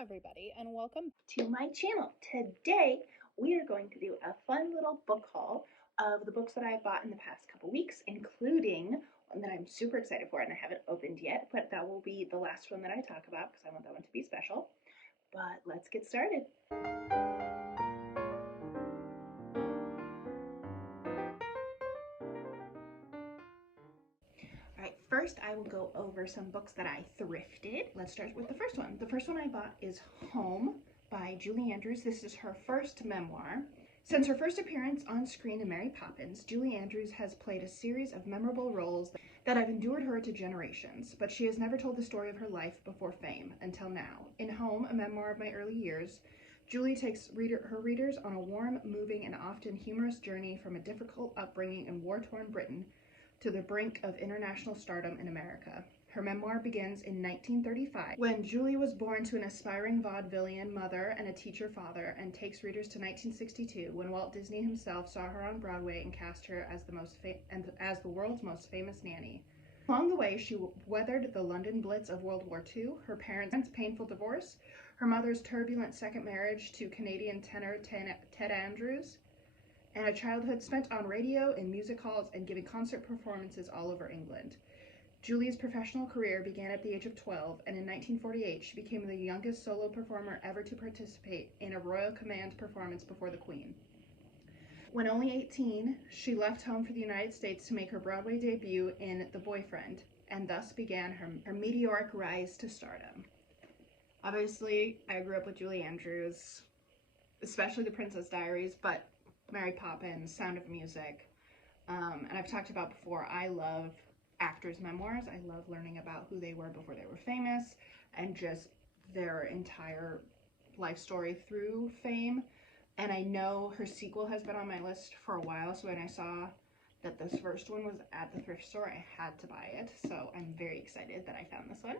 everybody, and welcome. To my channel. Today we are going to do a fun little book haul of the books that I bought in the past couple weeks, including one that I'm super excited for and I haven't opened yet, but that will be the last one that I talk about because I want that one to be special. But let's get started. Alright, first I will go over some books that I thrifted. Let's start with the first one. The first one I bought is Home by Julie Andrews. This is her first memoir. Since her first appearance on screen in Mary Poppins, Julie Andrews has played a series of memorable roles that have endured her to generations, but she has never told the story of her life before fame, until now. In Home, a memoir of my early years, Julie takes her readers on a warm, moving, and often humorous journey from a difficult upbringing in war-torn Britain to the brink of international stardom in America. Her memoir begins in 1935, when Julie was born to an aspiring vaudevillian mother and a teacher father, and takes readers to 1962, when Walt Disney himself saw her on Broadway and cast her as the world's most famous nanny. Along the way, she weathered the London Blitz of World War II, her parents' painful divorce, her mother's turbulent second marriage to Canadian tenor Ted Andrews, and a childhood spent on radio, in music halls, and giving concert performances all over England. Julie's professional career began at the age of 12, and in 1948 she became the youngest solo performer ever to participate in a Royal Command performance before the Queen. When only 18, she left home for the United States to make her Broadway debut in The Boyfriend, and thus began her meteoric rise to stardom. Obviously, I grew up with Julie Andrews, especially The Princess Diaries, but Mary Poppins, Sound of Music, and I've talked about before, I love actors' memoirs. I love learning about who they were before they were famous and just their entire life story through fame. And I know her sequel has been on my list for a while, so when I saw that this first one was at the thrift store, I had to buy it. So I'm very excited that I found this one.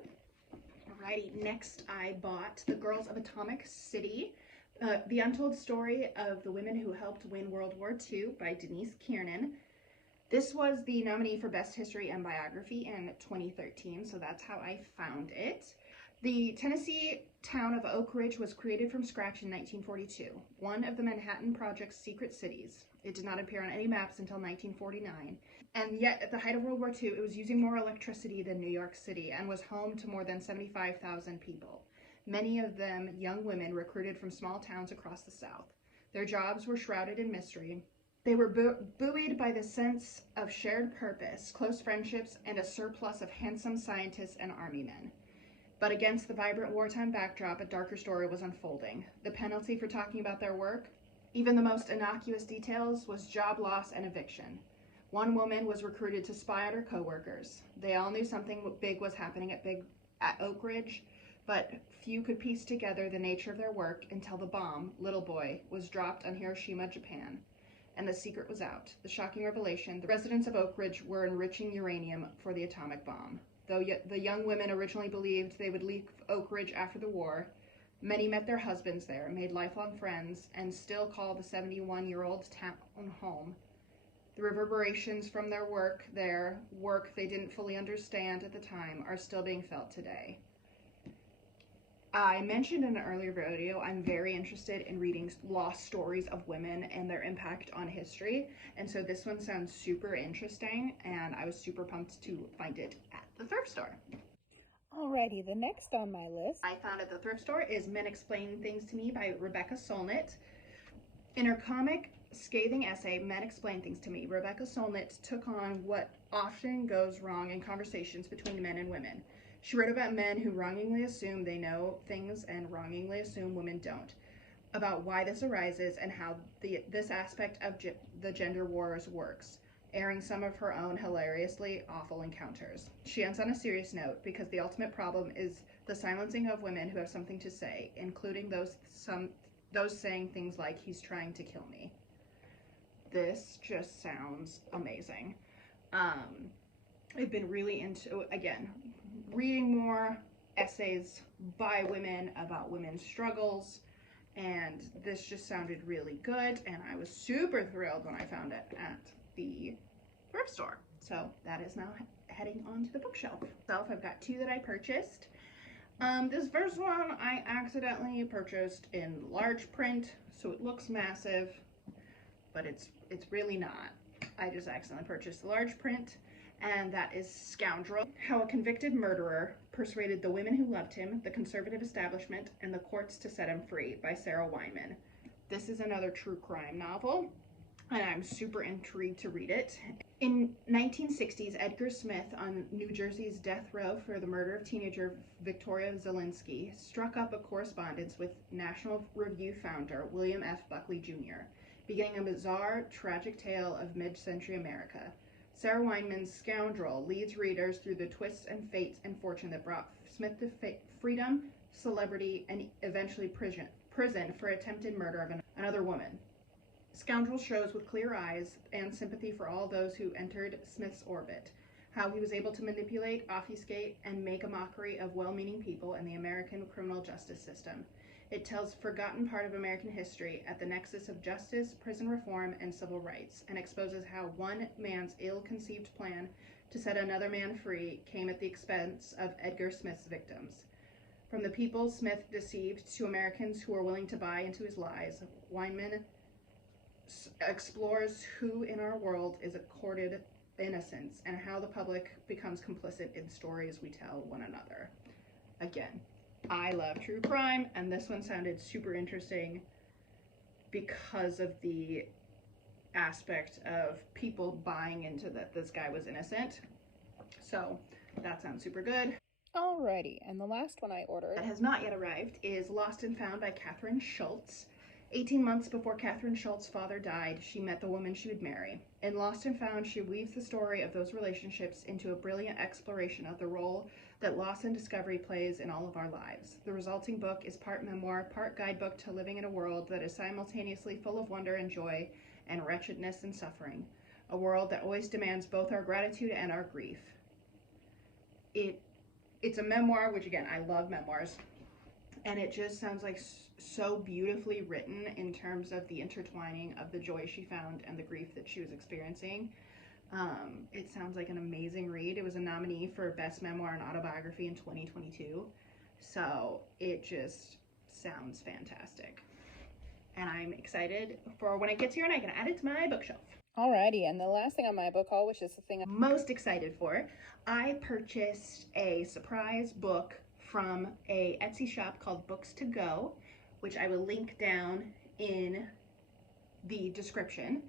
Alrighty, next I bought The Girls of Atomic City, The Untold Story of the Women Who Helped Win World War II by Denise Kiernan. This was the nominee for Best History and Biography in 2013, so that's how I found it. The Tennessee town of Oak Ridge was created from scratch in 1942, one of the Manhattan Project's secret cities. It did not appear on any maps until 1949, and yet at the height of World War II, it was using more electricity than New York City and was home to more than 75,000 people, many of them young women recruited from small towns across the South. Their jobs were shrouded in mystery. They were buoyed by the sense of shared purpose, close friendships, and a surplus of handsome scientists and army men. But against the vibrant wartime backdrop, a darker story was unfolding. The penalty for talking about their work, even the most innocuous details, was job loss and eviction. One woman was recruited to spy on her coworkers. They all knew something big was happening at Oak Ridge, but few could piece together the nature of their work until the bomb, Little Boy, was dropped on Hiroshima, Japan. And the secret was out. The shocking revelation: the residents of Oak Ridge were enriching uranium for the atomic bomb. Though the young women originally believed they would leave Oak Ridge after the war, many met their husbands there, made lifelong friends, and still call the 71-year-old town home. The reverberations from their work they didn't fully understand at the time, are still being felt today. I mentioned in an earlier video, I'm very interested in reading lost stories of women and their impact on history. And so this one sounds super interesting, and I was super pumped to find it at the thrift store. Alrighty, the next on my list I found at the thrift store is Men Explain Things to Me by Rebecca Solnit. In her comic scathing essay, Men Explain Things to Me, Rebecca Solnit took on what often goes wrong in conversations between men and women. She wrote about men who wrongingly assume they know things and wrongingly assume women don't, about why this arises and how this aspect of the gender wars works, airing some of her own hilariously awful encounters. She ends on a serious note, because the ultimate problem is the silencing of women who have something to say, including those saying things like, "He's trying to kill me." This just sounds amazing. I've been really into, again, reading more essays by women about women's struggles, and this just sounded really good, and I was super thrilled when I found it at the thrift store. So that is now heading onto the bookshelf. I've got two that I purchased. This first one I accidentally purchased in large print, so it looks massive, but it's really not. I just accidentally purchased the large print, and that is Scoundrel: How a Convicted Murderer Persuaded the Women Who Loved Him, the Conservative Establishment, and the Courts to Set Him Free by Sarah Weinman. This is another true crime novel, and I'm super intrigued to read it. In 1960s, Edgar Smith, on New Jersey's death row for the murder of teenager Victoria Zelinsky, struck up a correspondence with National Review founder William F. Buckley Jr., beginning a bizarre, tragic tale of mid-century America. Sarah Weinman's Scoundrel leads readers through the twists and fates and fortune that brought Smith to freedom, celebrity, and eventually prison for attempted murder of another woman. Scoundrel shows with clear eyes and sympathy for all those who entered Smith's orbit, how he was able to manipulate, obfuscate, and make a mockery of well-meaning people in the American criminal justice system. It tells a forgotten part of American history at the nexus of justice, prison reform, and civil rights, and exposes how one man's ill-conceived plan to set another man free came at the expense of Edgar Smith's victims. From the people Smith deceived to Americans who were willing to buy into his lies, Weinman explores who in our world is accorded innocence and how the public becomes complicit in stories we tell one another. Again, I love true crime, and this one sounded super interesting because of the aspect of people buying into that this guy was innocent. So that sounds super good. Alrighty, and the last one I ordered that has not yet arrived is Lost and Found by Catherine Schultz. 18 months before Catherine Schultz's father died, she met the woman she would marry. In Lost and Found, she weaves the story of those relationships into a brilliant exploration of the role that loss and discovery plays in all of our lives. The resulting book is part memoir, part guidebook to living in a world that is simultaneously full of wonder and joy, and wretchedness and suffering. A world that always demands both our gratitude and our grief. It's a memoir, which again, I love memoirs. And it just sounds like so beautifully written in terms of the intertwining of the joy she found and the grief that she was experiencing. It sounds like an amazing read. It was a nominee for Best Memoir and Autobiography in 2022. So it just sounds fantastic. And I'm excited for when it gets here and I can add it to my bookshelf. Alrighty, and the last thing on my book haul, which is the thing I'm most excited for, I purchased a surprise book from a Etsy shop called BooksToGogh, which I will link down in the description.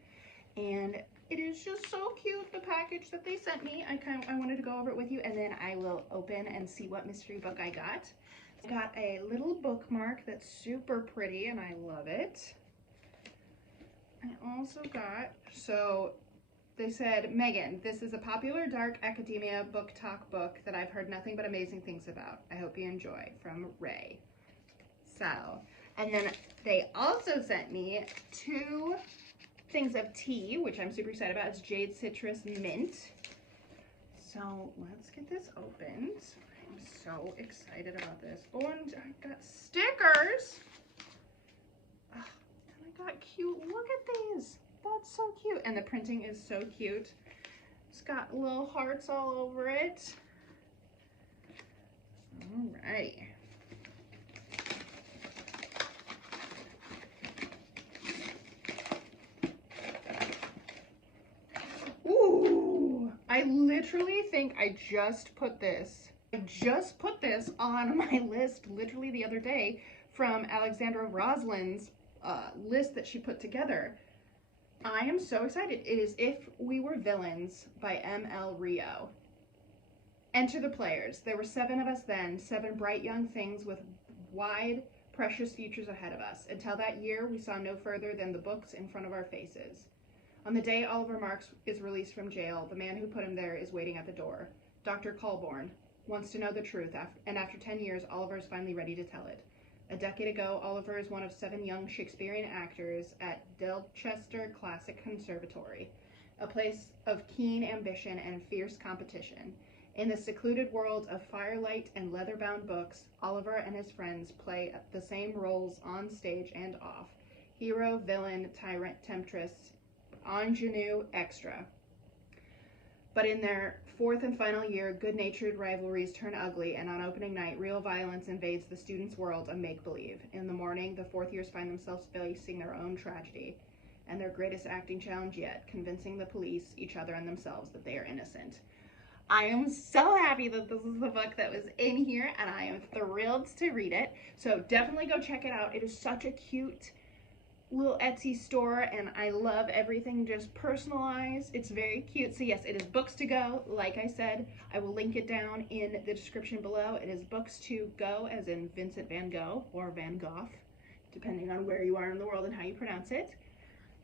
And it is just so cute, the package that they sent me. I wanted to go over it with you, and then I will open and see what mystery book I got. I got a little bookmark that's super pretty, and I love it. I also got, so they said, Megan, this is a popular dark academia book talk book that I've heard nothing but amazing things about. I hope you enjoy. From Ray. So, and then they also sent me 2 things of tea, which I'm super excited about. It's Jade Citrus Mint. So let's get this opened. I'm so excited about this. Oh, and I got stickers. Oh, and I got cute, look at these. That's so cute. And the printing is so cute. It's got little hearts all over it. All right. Ooh, I literally think I just put this on my list literally the other day from Alexandra Roslin's list that she put together. I am so excited. It is If We Were Villains by M.L. Rio. Enter the players. There were 7 of us then, 7 bright young things with wide, precious futures ahead of us. Until that year, we saw no further than the books in front of our faces. On the day Oliver Marks is released from jail, the man who put him there is waiting at the door. Dr. Colborne wants to know the truth, and after 10 years, Oliver is finally ready to tell it. A decade ago, Oliver is one of 7 young Shakespearean actors at Delchester Classic Conservatory, a place of keen ambition and fierce competition. In the secluded world of firelight and leather-bound books, Oliver and his friends play the same roles on stage and off: hero, villain, tyrant, temptress, ingenue, extra. But in their fourth and final year, good-natured rivalries turn ugly, and on opening night, real violence invades the students' world of make-believe. In the morning, the fourth years find themselves facing their own tragedy and their greatest acting challenge yet, convincing the police, each other, and themselves that they are innocent. I am so happy that this is the book that was in here, and I am thrilled to read it. So definitely go check it out. It is such a cute little Etsy store, and I love everything just personalized. It's very cute. So yes, it is BooksToGogh. Like I said, I will link it down in the description below. It is BooksToGogh, as in Vincent van Gogh or Van Gogh, depending on where you are in the world and how you pronounce it.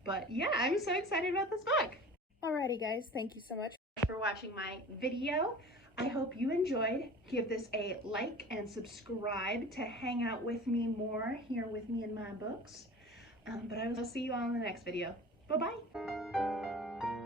But yeah, I'm so excited about this book. Alrighty guys, thank you so much For watching my video. I hope you enjoyed. Give this a like and subscribe to hang out with me more here with me in my books. But I will see you all in the next video. Bye-bye.